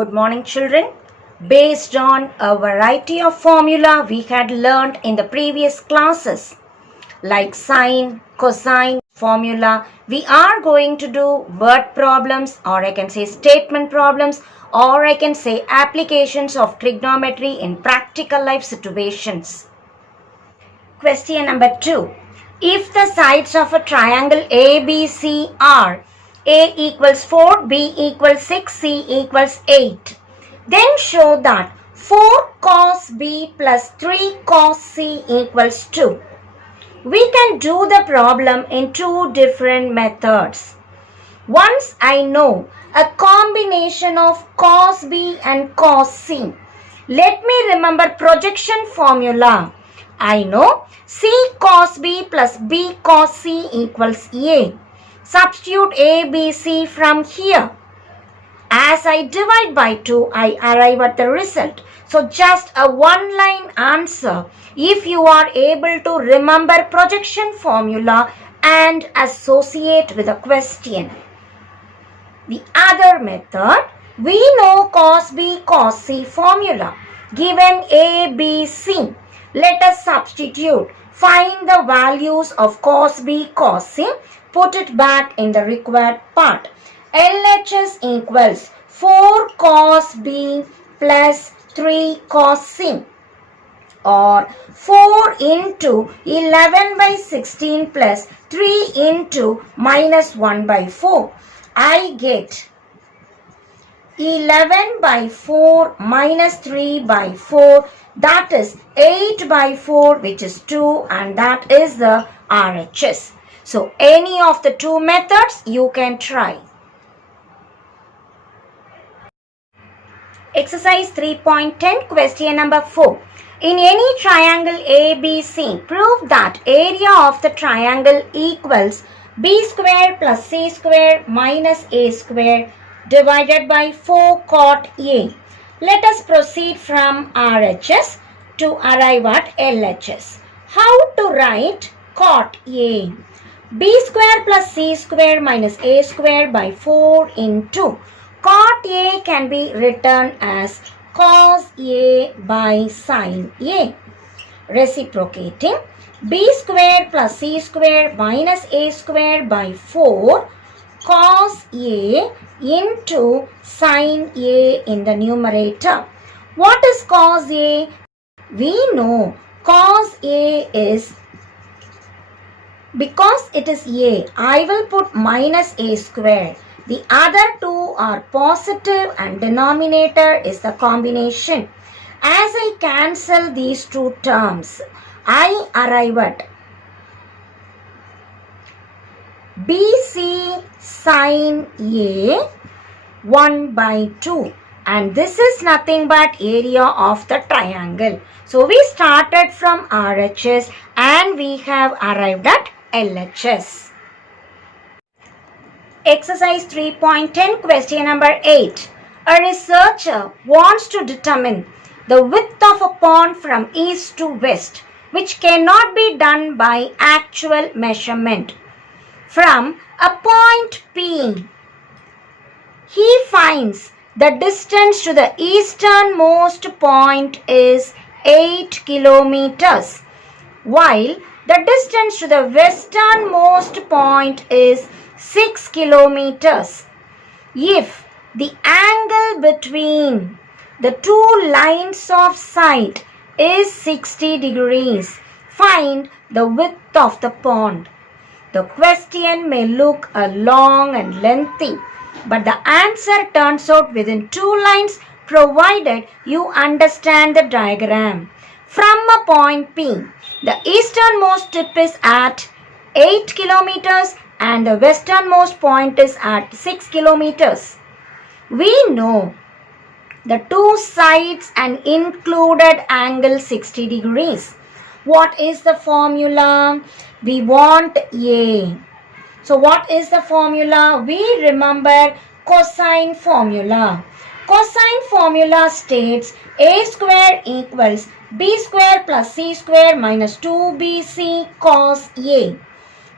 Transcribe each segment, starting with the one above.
Good morning, children. Based on a variety of formula we had learned in the previous classes, like sine, cosine formula, we are going to do word problems, or I can say statement problems, or I can say applications of trigonometry in practical life situations. Question number 2. If the sides of a triangle ABC are A equals 4, B equals 6, C equals 8, then show that 4 cos B plus 3 cos C equals 2. We can do the problem in two different methods. Once I know a combination of cos B and cos C, let me remember projection formula. I know C cos B plus B cos C equals A. Substitute A, B, C from here. As I divide by 2, I arrive at the result. So just a one-line answer if you are able to remember projection formula and associate with a question. The other method, we know cos B cos C formula. Given A, B, C, let us substitute. Find the values of cos B cos C. Put it back in the required part. LHS equals 4 cos B plus 3 cos C, or 4 into 11 by 16 plus 3 into minus 1 by 4. I get 11 by 4 minus 3 by 4, that is 8 by 4, which is 2, and that is the RHS. So any of the two methods you can try. Exercise 3.10, question number 4. In any triangle ABC, prove that area of the triangle equals B square plus C square minus A square divided by 4 cot A. Let us proceed from RHS to arrive at LHS. How to write cot A? B square plus C square minus A square by 4 into cot A can be written as cos A by sin A. Reciprocating, B square plus C square minus A square by 4 cos A into sin A in the numerator. What is cos A? We know cos A is, because it is A, I will put minus A square. The other two are positive and denominator is the combination. As I cancel these two terms, I arrive at BC sin A 1 by 2, and this is nothing but area of the triangle. So we started from RHS and we have arrived at LHS. Exercise 3.10, question number 8. A researcher wants to determine the width of a pond from east to west, which cannot be done by actual measurement. From a point P, he finds the distance to the easternmost point is 8 kilometers, while the distance to the westernmost point is 6 kilometers. If the angle between the two lines of sight is 60 degrees, find the width of the pond. The question may look long and lengthy, but the answer turns out within 2 lines provided you understand the diagram. From a point P, the easternmost tip is at 8 kilometers and the westernmost point is at 6 kilometers. We know the two sides and included angle 60 degrees. What is the formula? We want A. So what is the formula? We remember cosine formula. Cosine formula states A square equals B square plus C square minus 2BC cos A.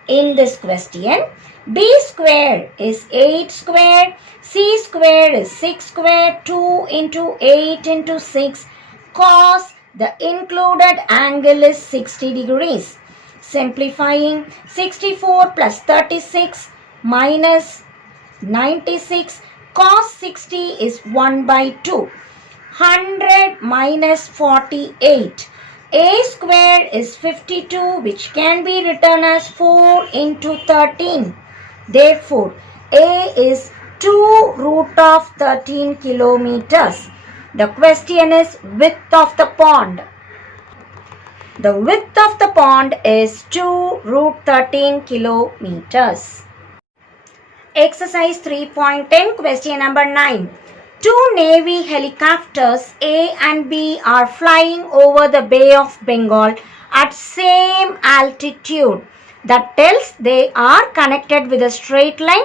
In this question, b square is 8 square, c square is 6 square, 2 into 8 into 6, cos the included angle is 60 degrees. Simplifying, 64 plus 36 minus 96, cos 60 is 1 by 2. 100 minus 48. A square is 52, which can be written as 4 into 13. Therefore, A is 2 root of 13 kilometers. The question is width of the pond. The width of the pond is 2 root 13 kilometers. Exercise 3.10, question number 9. Two Navy helicopters A and B are flying over the Bay of Bengal at same altitude. That tells they are connected with a straight line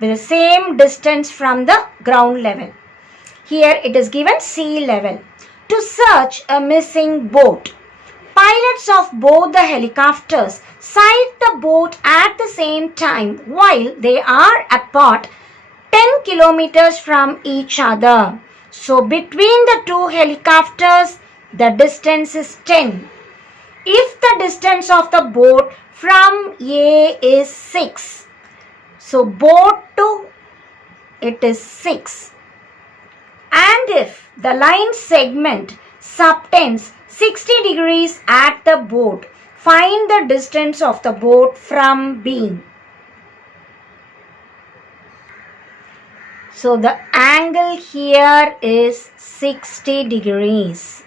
with the same distance from the ground level. Here it is given sea level. To search a missing boat, pilots of both the helicopters sight the boat at the same time while they are apart 10 kilometers from each other. So between the two helicopters, the distance is 10. If the distance of the boat from A is 6, so boat to it is 6. And if the line segment subtends 60 degrees at the boat, find the distance of the boat from B. So the angle here is 60 degrees.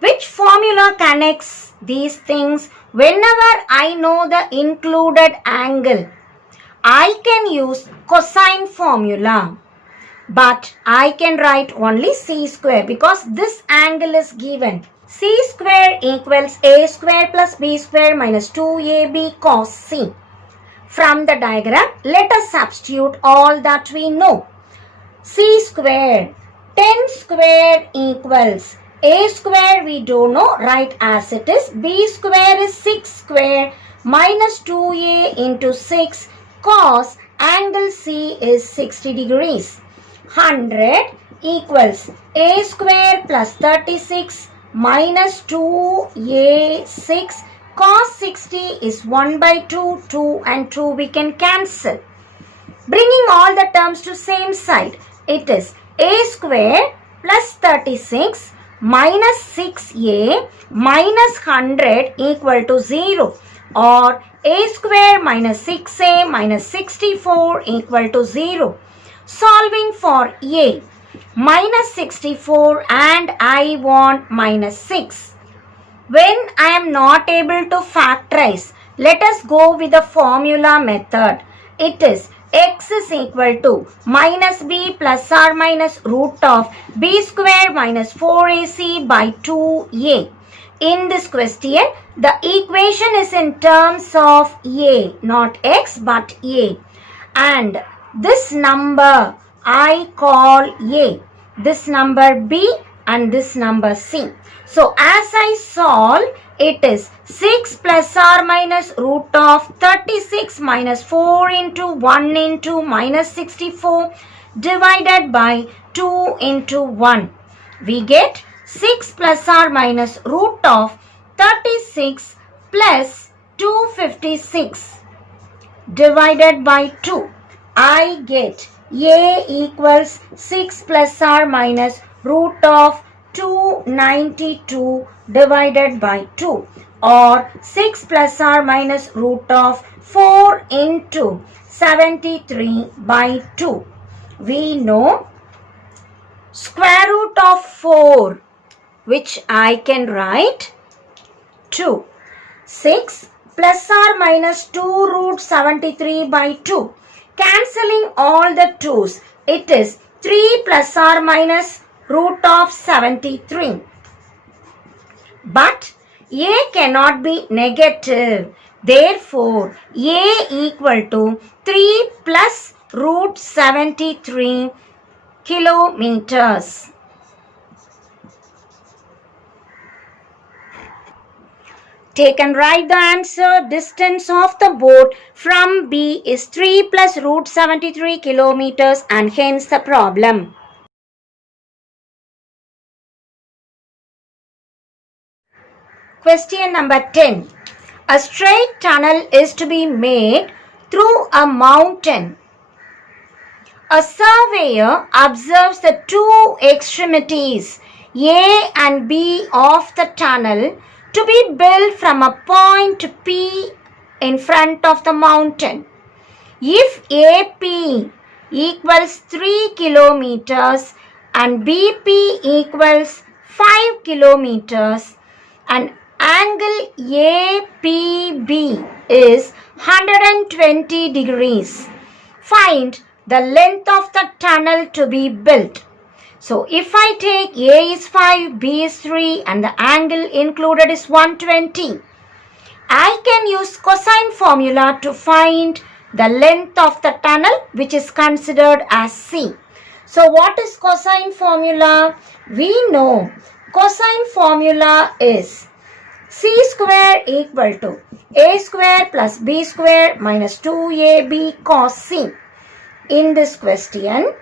Which formula connects these things? Whenever I know the included angle, I can use cosine formula. But I can write only c square because this angle is given. C square equals a square plus b square minus 2ab cos c. From the diagram, let us substitute all that we know. C square, 10 square equals a square we don't know, write as it is. B square is 6 square minus 2a into 6 cos angle C is 60 degrees. 100 equals a square plus 36 minus 2a6 cos 60 is 1 by 2, 2 and 2 we can cancel. Bringing all the terms to same side, it is a square plus 36 minus 6a minus 100 equal to 0, or a square minus 6a minus 64 equal to 0. Solving for a, minus 64 and I want minus 6. When I am not able to factorize, let us go with the formula method. It is x is equal to minus b plus or minus root of b square minus 4ac by 2a. In this question, the equation is in terms of a, not x but a. And this number I call a, this number b and this number c. So as I solve, it is 6 plus or minus root of 36 minus 4 into 1 into minus 64 divided by 2 into 1. We get 6 plus or minus root of 36 plus 256 divided by 2. I get a equals 6 plus or minus root of 292 divided by 2, or 6 plus or minus root of 4 into 73 by 2. We know square root of 4, which I can write 2. 6 plus or minus 2 root 73 by 2. Cancelling all the 2's, it is 3 plus or minus root of 73. But a cannot be negative. Therefore, a equal to 3 plus root 73 kilometers. Take and write the answer. Distance of the boat from B is 3 plus root 73 kilometers and hence the problem. Question number 10. A straight tunnel is to be made through a mountain. A surveyor observes the two extremities A and B of the tunnel to be built from a point P in front of the mountain. If AP equals 3 kilometers and BP equals 5 kilometers and angle APB is 120 degrees, find the length of the tunnel to be built. So if I take A is 5, B is 3 and the angle included is 120, I can use cosine formula to find the length of the tunnel which is considered as C. So what is cosine formula? We know cosine formula is C square equal to A square plus B square minus 2AB cos C. In this question,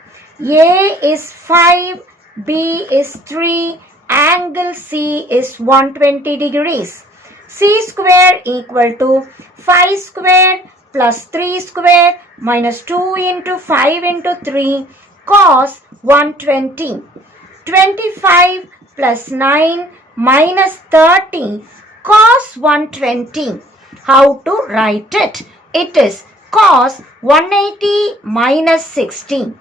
A is 5, B is 3, angle C is 120 degrees. C square equal to 5 square plus 3 square minus 2 into 5 into 3 cos 120. 25 plus 9 minus 30 cos 120. How to write it? It is cos 180 minus 60.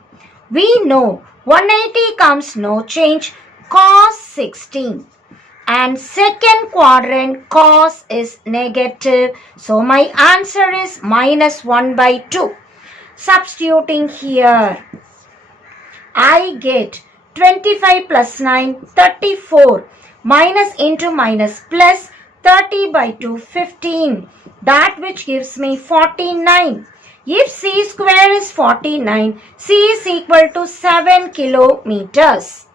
We know 180 comes no change, cos 16. And second quadrant cos is negative. So my answer is minus 1 by 2. Substituting here, I get 25 plus 9, 34. Minus into minus plus 30 by 2, 15. That which gives me 49. If C square is 49, C is equal to 7 kilometers.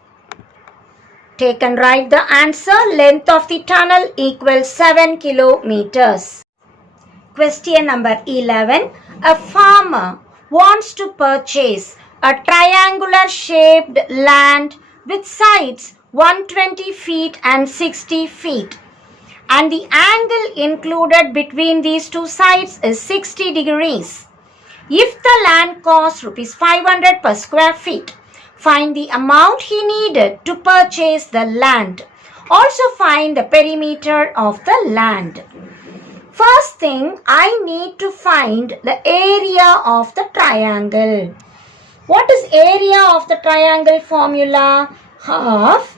Take and write the answer. Length of the tunnel equals 7 kilometers. Question number 11. A farmer wants to purchase a triangular shaped land with sides 120 feet and 60 feet. And the angle included between these two sides is 60 degrees. If the land costs rupees 500 per square feet, find the amount he needed to purchase the land. Also find the perimeter of the land. First thing, I need to find the area of the triangle. What is area of the triangle formula? Half.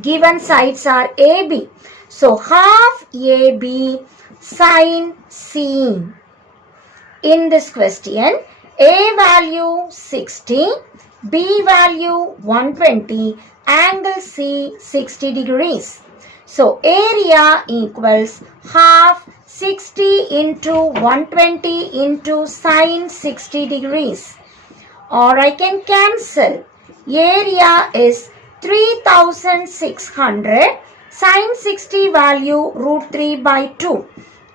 Given sides are AB. So half AB sine C. In this question, A value 60, B value 120, angle C 60 degrees. So area equals half 60 into 120 into sine 60 degrees. Or I can cancel. Area is 3600, sine 60 value root 3 by 2.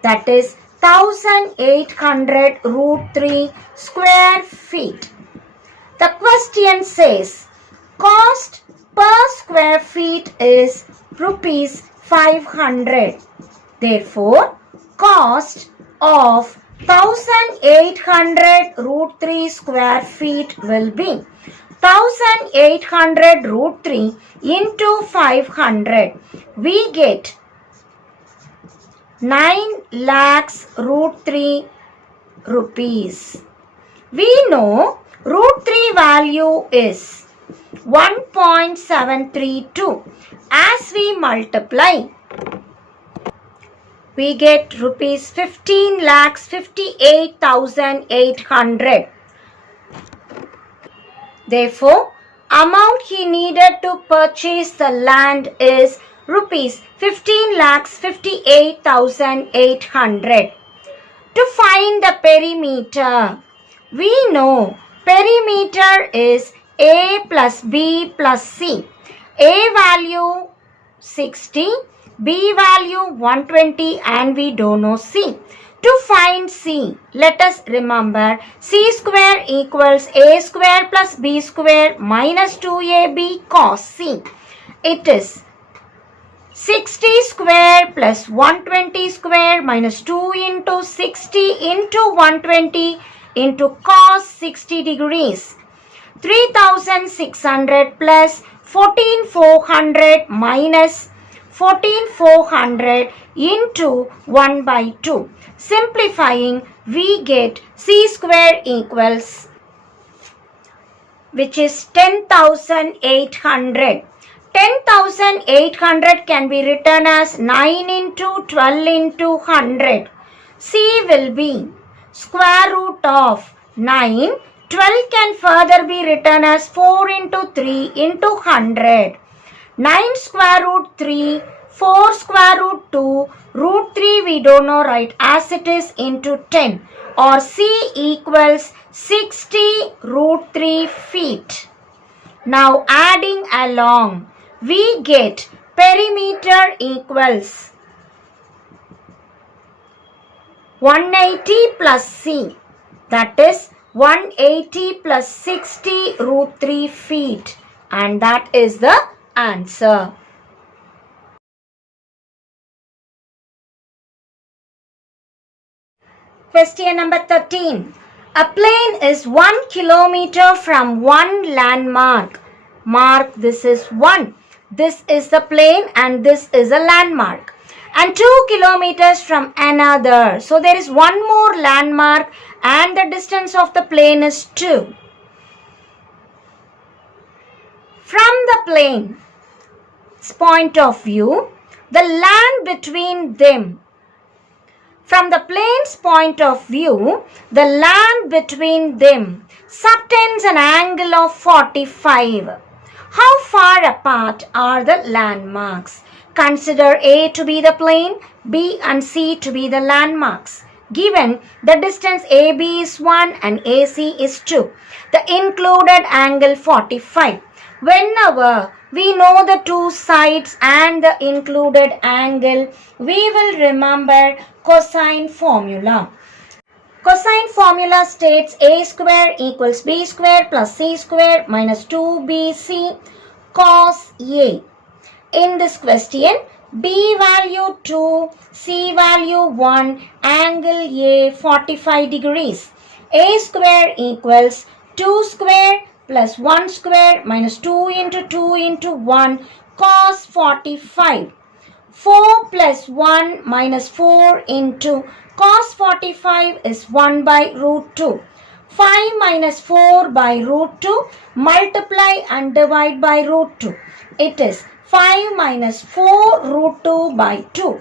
That is 1800 root 3 square feet. The question says cost per square feet is rupees 500. Therefore, cost of 1800 root 3 square feet will be 1800 root 3 into 500. We get 9 lakhs root 3 rupees. We know root 3 value is 1.732. As we multiply, we get rupees 15 lakhs 58,800. Therefore, amount he needed to purchase the land is rupees 15 lakhs 58,800. To find the perimeter, we know perimeter is A plus B plus C. A value 60, B value 120 and we don't know C. To find C, let us remember C square equals A square plus B square minus 2AB cos C. It is 60 square plus 120 square minus 2 into 60 into 120 into cos 60 degrees. 3600 plus 14400 minus 14400 into 1 by 2. Simplifying, we get C square equals, which is 10,800. 10,800 can be written as 9 into 12 into 100. C will be square root of 9. 12 can further be written as 4 into 3 into 100. 9 square root 3, 4 square root 2, root 3 we don't know, right, as it is into 10. Or C equals 60 root 3 feet. Now adding along, we get perimeter equals 180 plus C, that is 180 plus 60 root 3 feet, and that is the answer. Question number 13. A plane is 1 kilometer from one landmark. Mark, this is 1. This is the plane and this is a landmark. And 2 kilometers from another. So there is one more landmark and the distance of the plane is 2. From the plane's point of view, the land between them. From the plane's point of view, the land between them subtends an angle of 45. How far apart are the landmarks? Consider A to be the plane, B and C to be the landmarks. Given the distance AB is 1 and AC is 2, the included angle 45. Whenever we know the two sides and the included angle, we will remember cosine formula. Cosine formula states A square equals B square plus C square minus 2BC cos A. In this question, B value 2, C value 1, angle A 45 degrees. A square equals 2 square plus 1 square minus 2 into 1 cos 45. 4 plus 1 minus 4 into cos 45 is 1 by root 2. 5 minus 4 by root 2, multiply and divide by root 2. It is 5 minus 4 root 2 by 2.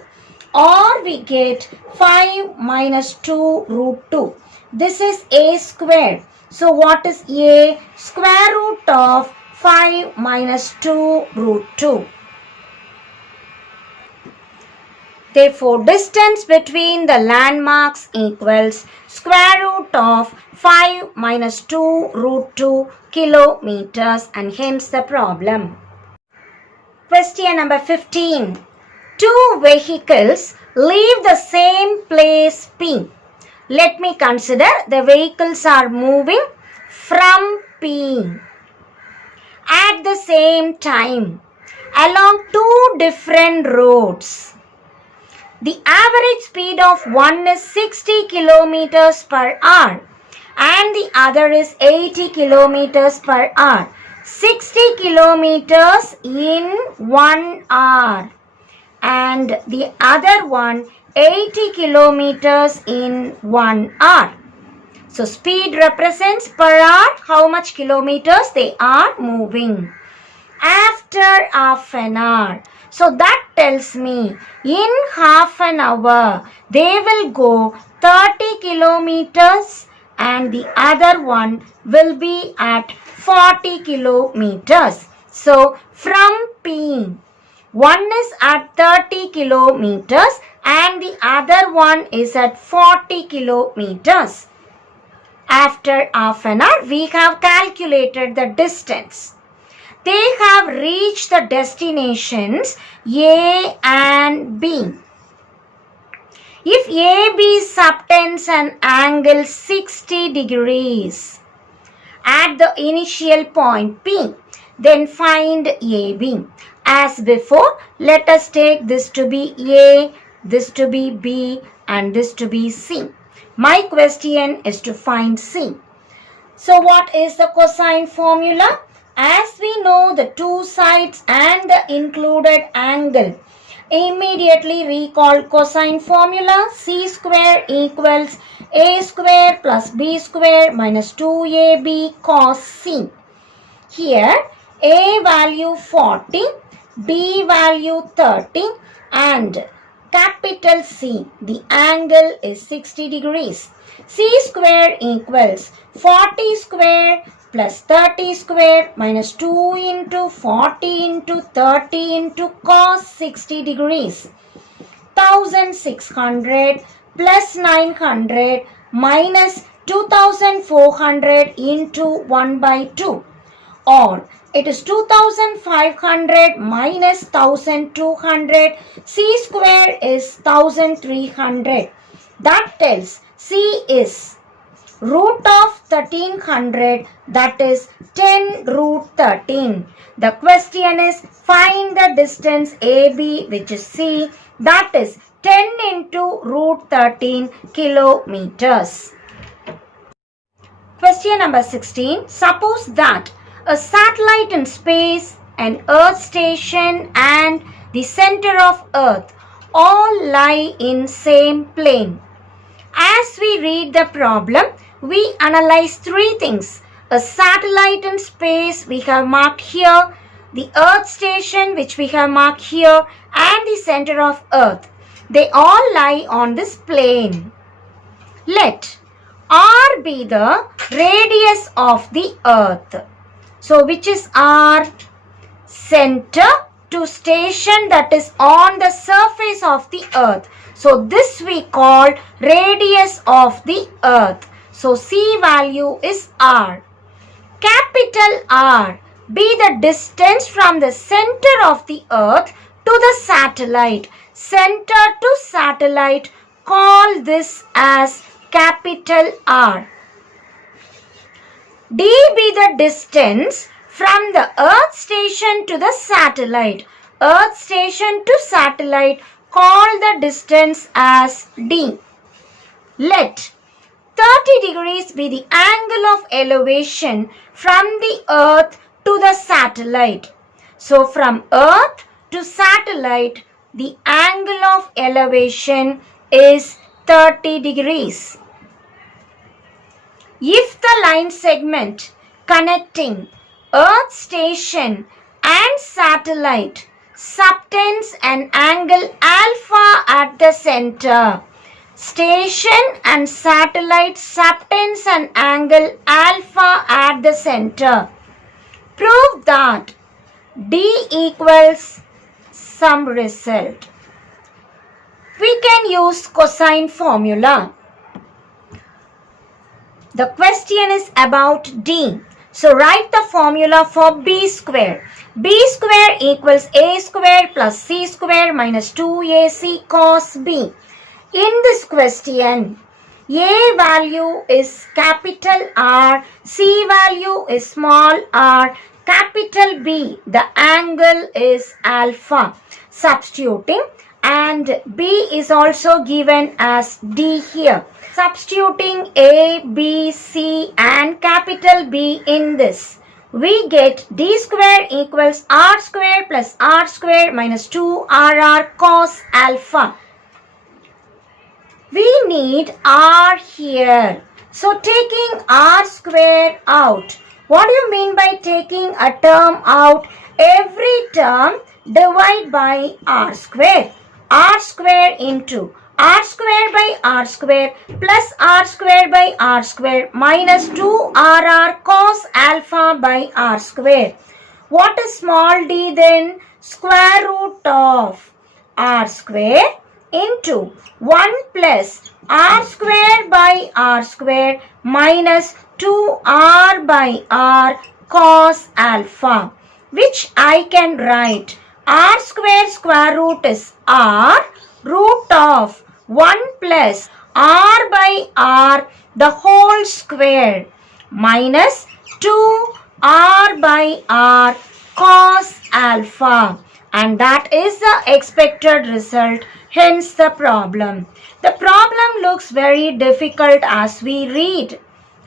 Or we get 5 minus 2 root 2. This is A square. So what is A? Square root of 5 minus 2 root 2. Therefore, distance between the landmarks equals square root of 5 minus 2 root 2 kilometers, and hence the problem. Question number 15. Two vehicles leave the same place P. Let me consider the vehicles are moving from P at the same time along two different roads. The average speed of one is 60 kilometers per hour and the other is 80 kilometers per hour. 60 kilometers in 1 hour and the other one 80 kilometers in 1 hour. So speed represents per hour how much kilometers they are moving. After half an hour. So that tells me in half an hour they will go 30 kilometers and the other one will be at 40 kilometers. So from P, one is at 30 kilometers and the other one is at 40 kilometers. After half an hour, we have calculated the distance. They have reached the destinations A and B. If AB subtends an angle 60 degrees at the initial point P, then find AB. As before, let us take this to be A, this to be B, and this to be C. My question is to find C. So what is the cosine formula? As we know the two sides and the included angle, immediately recall cosine formula. C square equals A square plus B square minus 2AB cos C. Here A value 40, B value 30 and capital C, the angle is 60 degrees. C square equals 40 square plus 30 square minus 2 into 40 into 30 into cos 60 degrees. 1600 plus 900 minus 2400 into 1 by 2, or it is 2500 minus 1200. C square is 1300. That tells C is root of 1300, that is 10 root 13. The question is find the distance AB, which is C, that is 10 into root 13 kilometers. Question number 16. Suppose that a satellite in space, an earth station and the center of earth all lie in same plane. As we read the problem, we analyze three things. A satellite in space we have marked here, the earth station which we have marked here, and the center of earth. They all lie on this plane. Let R be the radius of the earth. So which is R? Center to station, that is on the surface of the earth. So this we call radius of the earth. So C value is R. Capital R be the distance from the center of the earth to the satellite. Center to satellite, call this as capital R. D be the distance from the earth station to the satellite. Earth station to satellite, call the distance as D. Let 30 degrees be the angle of elevation from the earth to the satellite. So from earth to satellite, the angle of elevation is 30 degrees. If the line segment connecting earth station and satellite subtends an angle alpha at the center, station and satellite subtends an angle alpha at the center, prove that D equals some result. We can use cosine formula. The question is about D. So write the formula for B square. B square equals A square plus C square minus 2AC cos B. In this question, A value is capital R, C value is small r, capital B, the angle is alpha. Substituting, and B is also given as D here. Substituting A, B, C and capital B in this, we get D square equals R square plus R square minus 2RR cos alpha. We need R here. So taking R square out. What do you mean by taking a term out? Every term divide by R square. R square into R square by R square plus R square by R square minus 2RR cos alpha by R square. What is small d then? Square root of R square into 1 plus R square by R square minus 2R by R cos alpha. which I can write r square root is r root of 1 plus r by r the whole square minus 2r by r cos alpha, and that is the expected result, hence the problem. The problem looks very difficult as we read,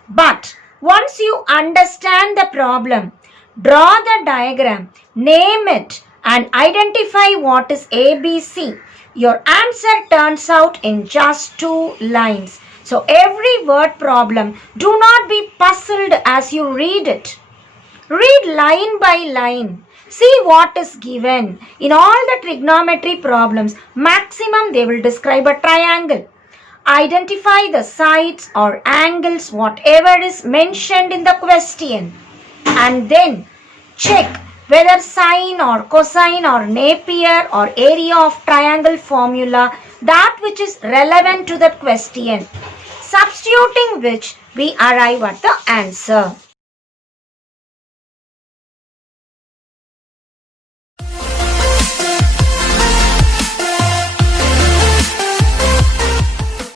but once you understand the problem, draw the diagram, name it and identify what is ABC, your answer turns out in just 2 lines. So every word problem, do not be puzzled as you read it. Read line by line. See what is given. In all the trigonometry problems, maximum they will describe a triangle. Identify the sides or angles, whatever is mentioned in the question, and then check whether sine or cosine or Napier or area of triangle formula, that which is relevant to that question, substituting which we arrive at the answer.